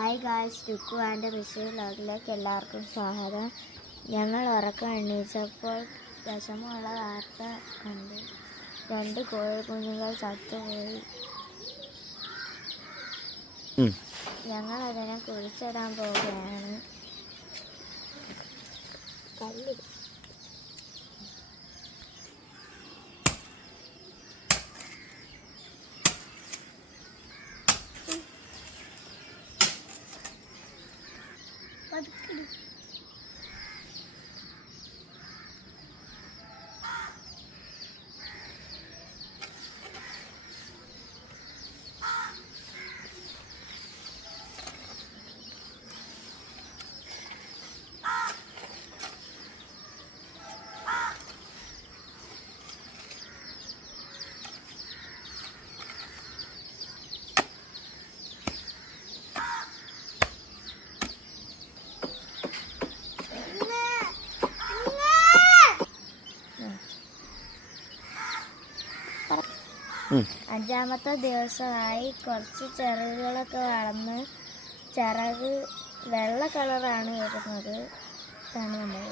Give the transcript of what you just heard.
Hi guys, ടുക്കു and ഋഷി വ്ലോഗിലേക്ക് എല്ലാവർക്കും സ്വാഗതം. ഞങ്ങൾ ഉറക്കം എണീച്ചപ്പോൾ വിഷമമുള്ള വാർത്ത കണ്ടു. 2 കോഴിക്കുഞ്ഞുങ്ങൾ ചത്തുപോയി. ഞങ്ങൾ അതിനെ കുഴിച്ചിടാൻ പോവുകയാണ്. അഞ്ചാമത്തെ ദിവസമായി കുറച്ച് ചിറകുകളൊക്കെ വളർന്ന് ചിറക് വെള്ള കളറാണ് വരുന്നത്. ഇതാണ് നമ്മുടെ